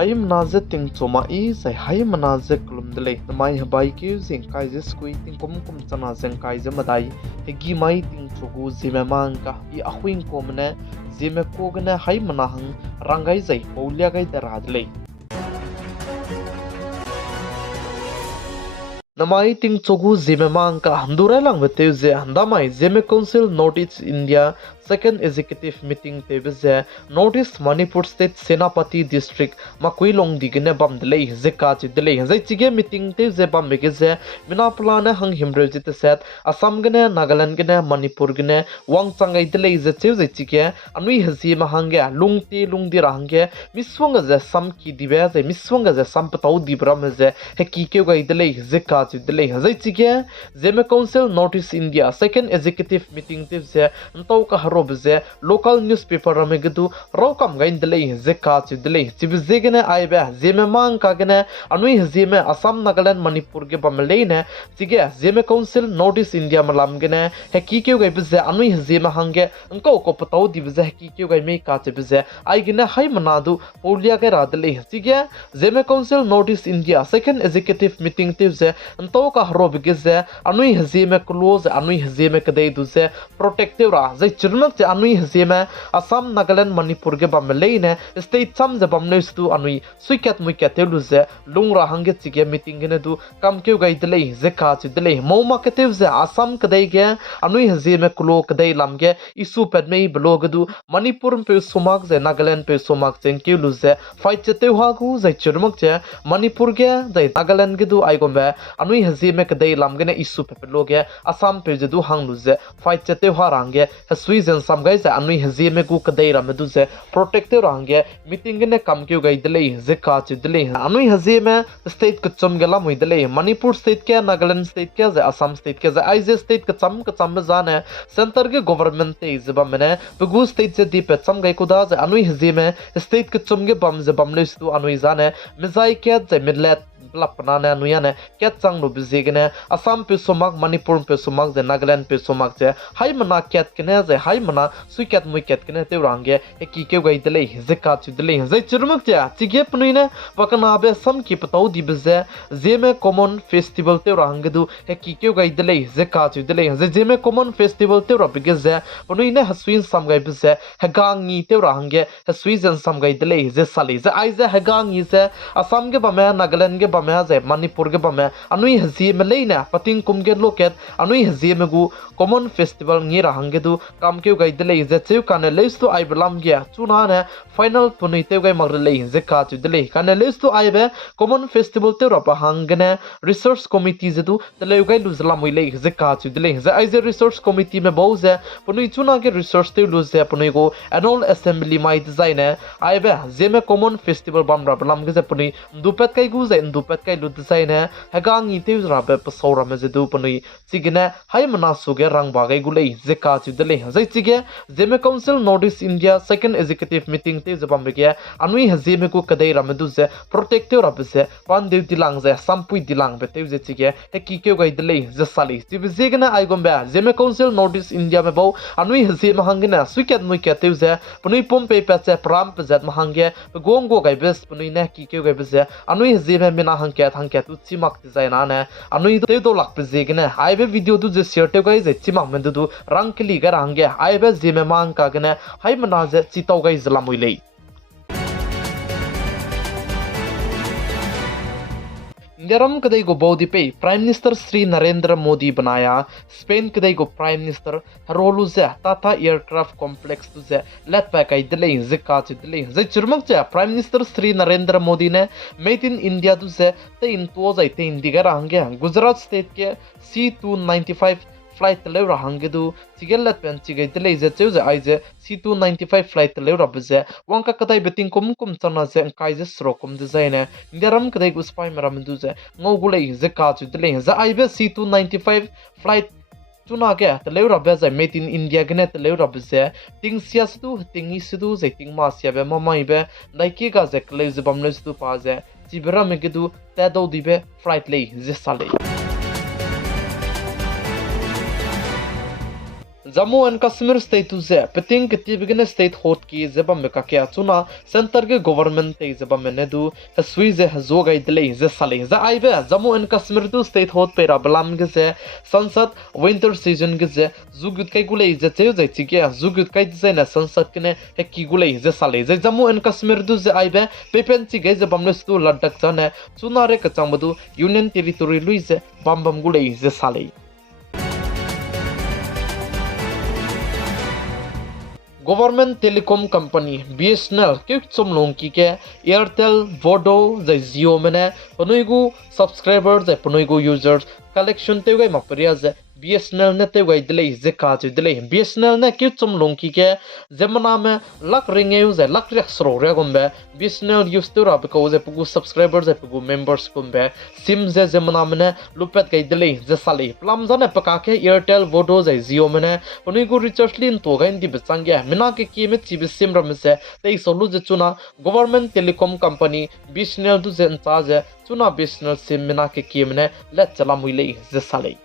Hayim naze ting choma I sai hayim naze klum dele namai habai ki zing kai je skui ting kum chana zeng kai je madai hegi mai ting chogu zime mang ka I ahuing komne zime kogne hayim na hang rangai zai paulia gai daradle namai ting chogu zime mang ka handura lang bete ze handamai zeme council notice India second executive meeting tebze notice Manipur state Senapati district makuilong digene bam dele zeka chi dele zai chige meeting tebze bam megeze minapulana hang himre jite set Assam gene Nagaland gene Manipur gene wangchangai dele ze cheu zai chige anui hzi ma hange lungdi rahangge miswanga ze sam ki dibe ze miswanga ze sam patau dibram ze heki ke gai dele zeka chi dele zai chige zeme council notice India second executive meeting tebze ntau ka bze local newspaper ramegdu rokam gain dele zeka chi dele chibzegene aiba zeme mang ka gene anui zeme Assam Nagaland Manipur ge bamleine chige zeme council notice India malam gene heki ke gai bze anui zeme hange anko ko patau dibze heki ke gai me ka chibze ai gene hai manadu polia ge radle chige zeme council notice India second executive meeting tibze anto ka hrob ge anui zeme close anui zeme kadai duze protective ra zai chirna anui hzeme Assam Nagaland Manipur ge bamleine state sam je bamneus tu anui suikat muikat teluze lungra hange chige meeting gene du kam keu gai dele zeka chi dele moma ketevze Assam kadai ge anui hzeme kulo kadai lamge isu pedmei blog du Manipur pe sumak je Nagaland pe sumak chen keluze fight chete hagu zai churmak che Manipur ge zai Nagaland ge du aigombe anui hzeme kadai lamgene isu pe blog ge Assam pe je du hangluze fight chete harange hasui sam gai za anui hzeme ku kadai ramedu ze protective range meeting ne kam kyu gai dele zeka chi dele anui hzeme state ka chom gela mui dele Manipur state ke Nagaland state ke za Assam state ke za aize state ka cham zane center ke government te izba mene bugu state je di pe cham gai kuda za anui hzeme state ka chom ge bam ze bam le stu anui zane mizai ke ze midlet lapna ne nuyane ket chang lu bizigene Assam pe somak Manipur pe somak je Nagaland pe somak je hai mana ket kene je hai mana suikat muikat kene te range eki ke gai dele zeka chi dele zai churmak ja chige pnuine pakana be sam ki patau di bize zeme common festival te range du eki ke gai dele zeka chi dele zeme common festival te rabige je pnuine hasuin sam gai bize hagang ni te range hasuizen sam gai dele je sali je aize hagang ni je Assam ge bame Nagaland ge bame ze Manipur ge bame anui hzime leina pating kumge loket anui hzime gu common festival ngi rahange du kam ke gai dele ze cheu kane leistu ai belam ge chuna ne final punui te gai magre le ze ka chu dele kane leistu ai be common festival te ropa hangene research committee ze du tele gai luzlam oi le ze ka chu dele ze ai ze research committee me bauze punui chuna ge research te luze punui go annual assembly mai design ai be zeme common festival bam ra belam ge ze punui dupet kai gu ze dupet kai lu design hagang ni te ra be pasora me ze du punui sigine hai mana suge rang ba gai gu le ze ka chu dele zai chige zeme council notice India second executive meeting te zabam ge anui hzeme ko kadai ramedu ze protective rabse pan dev dilang ze sampui dilang be te ze chige eki ke gai dele ze sali ti bizegna ai gombe zeme council notice India me bo anui hzeme hangena suikat muikat te ze punui pom pe pe che pram pe zat mahange gongo gai bes punui ne ki ke gai bes anui hzeme mina hangket tu chimak design ane anui te do lak pe zegna ai be video tu je share te gai ze chimak men du rang kli ga range ai be zeme mang ka gane hai mana ze chitau gai zlamui lei Indiaram kadai go bodi pe Prime Minister Sri Narendra Modi banaya Spain kadai go Prime Minister rolu ze Tata aircraft complex tu ze let pa kai dele zeka chi dele ze churmak cha Prime Minister Sri Narendra Modi ne made in India tu ze te in to zai te indiga range Gujarat state ke C295 flight leura hangedu chigelat pen chigai tele ze cheu ze aize C295 flight leura bze wanka kadai beting kum chana ze kai ze srokum design indiaram kadai gu spy maram du ze ngogulei ze ka chu tele za aibe C295 flight tuna ge teleura beze made in India gene teleura bze ting sias tu ting isidu ze ting ma sia be mamai be daiki ga ze klez bamles tu pa ze chibra megedu tado dibe flight lei ze sale Jammu and Kashmir state J painting के बिगने state होत की जब में का क्या चुना centre के government ते जब में ने दु हसुई जे हजो गई दिले जे साले जे आइबे जम्मू एंड कश्मीर दु स्टेट होत पेरा बलाम के जे संसद विंटर सीजन के जे जुगुत kai gulei je cheu je chi ke जुगुत kai je na संसद के ने हे की gulei je साले जे जम्मू एंड कश्मीर दु जे आइबे पेपेन ची गे जे बमने स्तु लद्दाख जाने चुनारे के चांबदु यूनियन टेरिटोरी लुई जे बम gulei जे साले गवर्नमेंट टेलीकॉम कंपनी BSNL के चमलों की के एयरटेल वोडो जै जियो मने पनुइगु सब्सक्राइबर जै पनुइगु यूजर्स कलेक्शन ते गई मपरिया जै BSNL ने ते गई दिले जे काज दिले BSNL ने के चमलों की के जमना में लक रिंगे जै लक रिक सरो रे गम्बे BSNL यूज तो रब को जे पुगु सब्सक्राइबर जै पुगु मेंबर्स गम्बे सिम जे जमना में लुपेट गई दिले जे साले प्लम जाने पका के एयरटेल वोडो जै जियो मने पनुइगु रिचार्ज लिन तो गई दि बचांगे मिना के की में चिब सिम रम से ते सोलु जे चुना गवर्नमेंट टेलीकॉम कंपनी BSNL दु जे चार्ज चुना BSNL सिम मिना के की में ले चला मुइले जे साले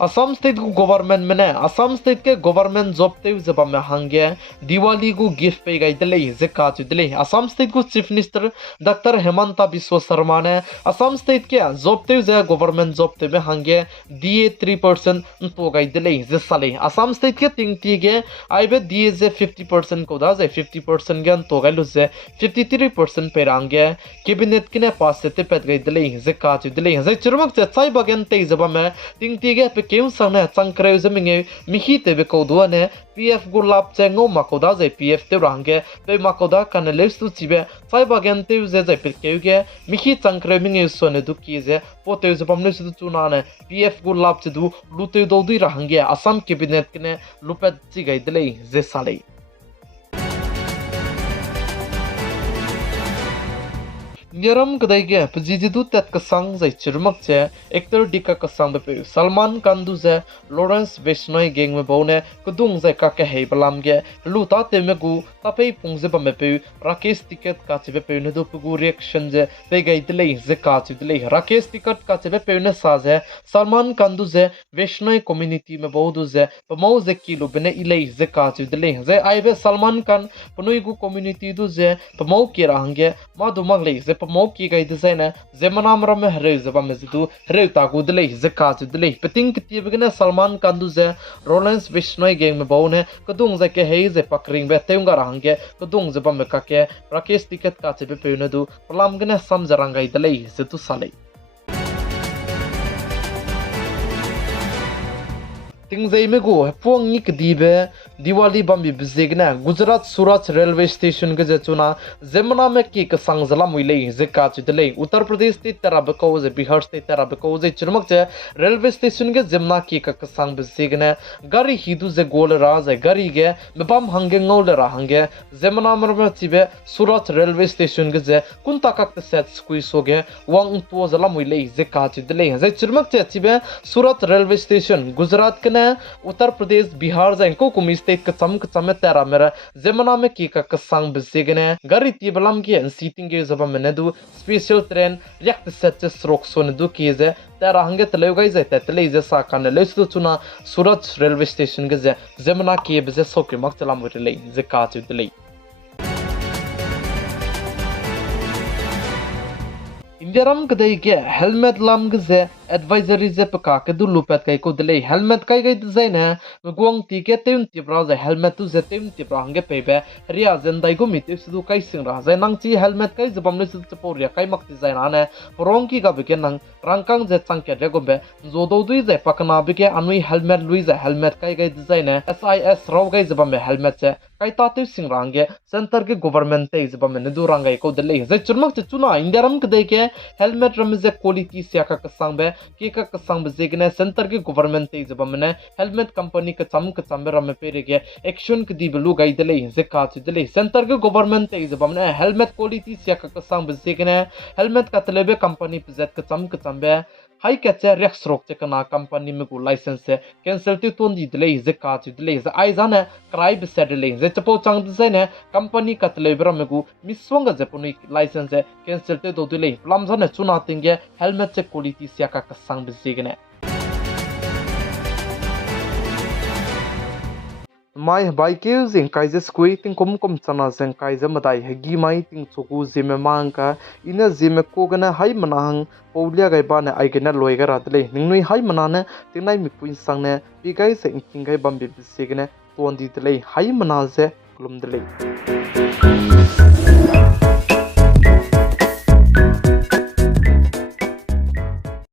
असम स्टेट को गवर्नमेंट में असम स्टेट के गवर्नमेंट जॉब ते जब में हंगे दिवाली को गिफ्ट पे गई दिले जे काज दिले असम स्टेट को chief minister doctor Hemant Biswa Sharma ने असम स्टेट के जॉब ते जे गवर्नमेंट जॉब ते में हंगे DA 3% तो गई दिले जे साले असम स्टेट के तिंग ती गे आइबे DA जे 50% को दा जे 50% गन तो गई जे 53% पे रंगे कैबिनेट के ने पास से पे गई दिले जे काज दिले जे चुरमक से चाइ बगन ते जब में तिंग ती गे केम संगने चंक्रे जमिंगे मिही तेबे कोदुआ ने PF गु लाप चेंगो माकोदा जे PF ते रंगे ते माकोदा कने लेस्तु चिबे साइ बागेन ते जे जे पिकेगे मिही चंक्रे मिंगे सोने दुकी जे पोते जे पमने सु चुना ने PF गु लाप चदु लुते दोदि रंगे असम कैबिनेट ने लुपे चिगै दिले जे साले निरम कदाइगे पजिजिदु तत कसंग जै चिरमक जे एक्टर डिका कसंग बे सलमान खान दु जे लॉरेंस वेशनोय गेंग में बोने कुदुंग जे का के हे बलाम गे लुता ते में गु तपे पुंग जे बमे पे राकेश टिकट का चे पे ने दु पुगु रिएक्शन जे पे गई दिले जे का चे दिले राकेश टिकट का चे पे ने सा जे सलमान खान दु जे वेशनोय कम्युनिटी में बहु जे पमौ जे किलो बने इले जे का चे दिले जे आइबे सलमान खान पनुई गु कम्युनिटी दु जे पमौ के रहंगे मा दुमग ले जे पमौ की गई डिजाइन जेमना मरम हरे जबा में जिदु हरे तागु दिले जे का चे दिले पतिंग की बगने सलमान खान दु जे रोलेंस वेशनोय गेंग में बहु ने कदुंग जे के हे जे पकरिंग बे तेंगा रहंगे कदुंग जे बम का के राकेश टिकट का चे पे ने दु पलाम गने सम जरंगाई दिले जे तु साले तिंगजै में गो पोंग निक दीबे दिवाली बम्बी बिजेगना गुजरात सूरत रेलवे स्टेशन के चुना जेमना में की संग जला मुइले जे का चिदले उत्तर प्रदेश ते तरब को जे बिहार ते तरब को जे चुरमक जे रेलवे स्टेशन के जेमना की का संग बिजेगना गाड़ी हिदु जे गोल राज गाड़ी गे बम हंगे ngol रा हंगे जेमना मर चिबे सूरत रेलवे स्टेशन के जे कुंता का सेट स्क्वीज होगे वांग तो जला मुइले जे का चिदले जे चुरमक जे चिबे सूरत रेलवे स्टेशन गुजरात के उत्तर प्रदेश बिहार जैको कुमी स्टेट का चमक चमे तेरा मेरा जेमना में की का संग बिसेगने गाड़ी तीबलम की सीटिंग के जब मैंने दु special train react set stroke सोने दु की जे तेरा हंगे तले गई जे तले जे सा कान ले सु चुना सूरत रेलवे स्टेशन के जे जेमना की बजे सोके मक चला मोले जे का चुदले इंडियरम कदई के हेलमेट लाम गजे एडवाइजरी जे पका के दु लुपेट kai को दिले हेलमेट kai gai डिजाइन है गोंग ती के तेम ती ब्रा जे हेलमेट तु जे तेम ती ब्रा हंगे पेबे रिया जेंदाई गो मिते सुदु kai सिंग रा जे नंग ची हेलमेट kai जबम ने सु चपोरिया kai मक डिजाइन आने रोंग की ga बिके नंग रंगकांग जे चंके रे गो बे जोदो दुई जे पकना बिके अनुई हेलमेट लुई जे हेलमेट kai gai डिजाइन है SIS रो gai जबम हेलमेट से kai ताते सिंग रांगे सेंटर के गवर्नमेंट ते जबम ने दु रंगाई को दिले जे चुरमक चे चुना इंडियरम कदई के हेलमेट रमजे क्वालिटी से का कसंग बे के का संग बजेगने सेंटर के गवर्नमेंट ते जब मने हेलमेट कंपनी के चमक चंबर में पेरे के एक्शन के दिबलु गाई दले जे का दिले सेंटर के गवर्नमेंट ते जब मने हेलमेट क्वालिटी से का संग बजेगने हेलमेट का तलेबे कंपनी प्रोजेक्ट के चमक चंबे hai ke che rex rok che kana company me gu license se cancel ti ton di delay ze ka chi delay ze ai zane krai be se delay ze chapo chang de ne company kat le bra me gu miswanga je puni license se cancel te do delay plam zane chuna tinge helmet che quality sia ka sang be zigne mai bai ke zing kai je squee ting kom chana zeng kai je madai hegi mai ting choku zime mang ka ina zime ko gana hai manang paulia gai ba ne ai gena loi ga ratle ningnui hai manane tingnai mi puin sang ne pi gai se king gai bam bi se gene ton di tle hai mana ze klum dele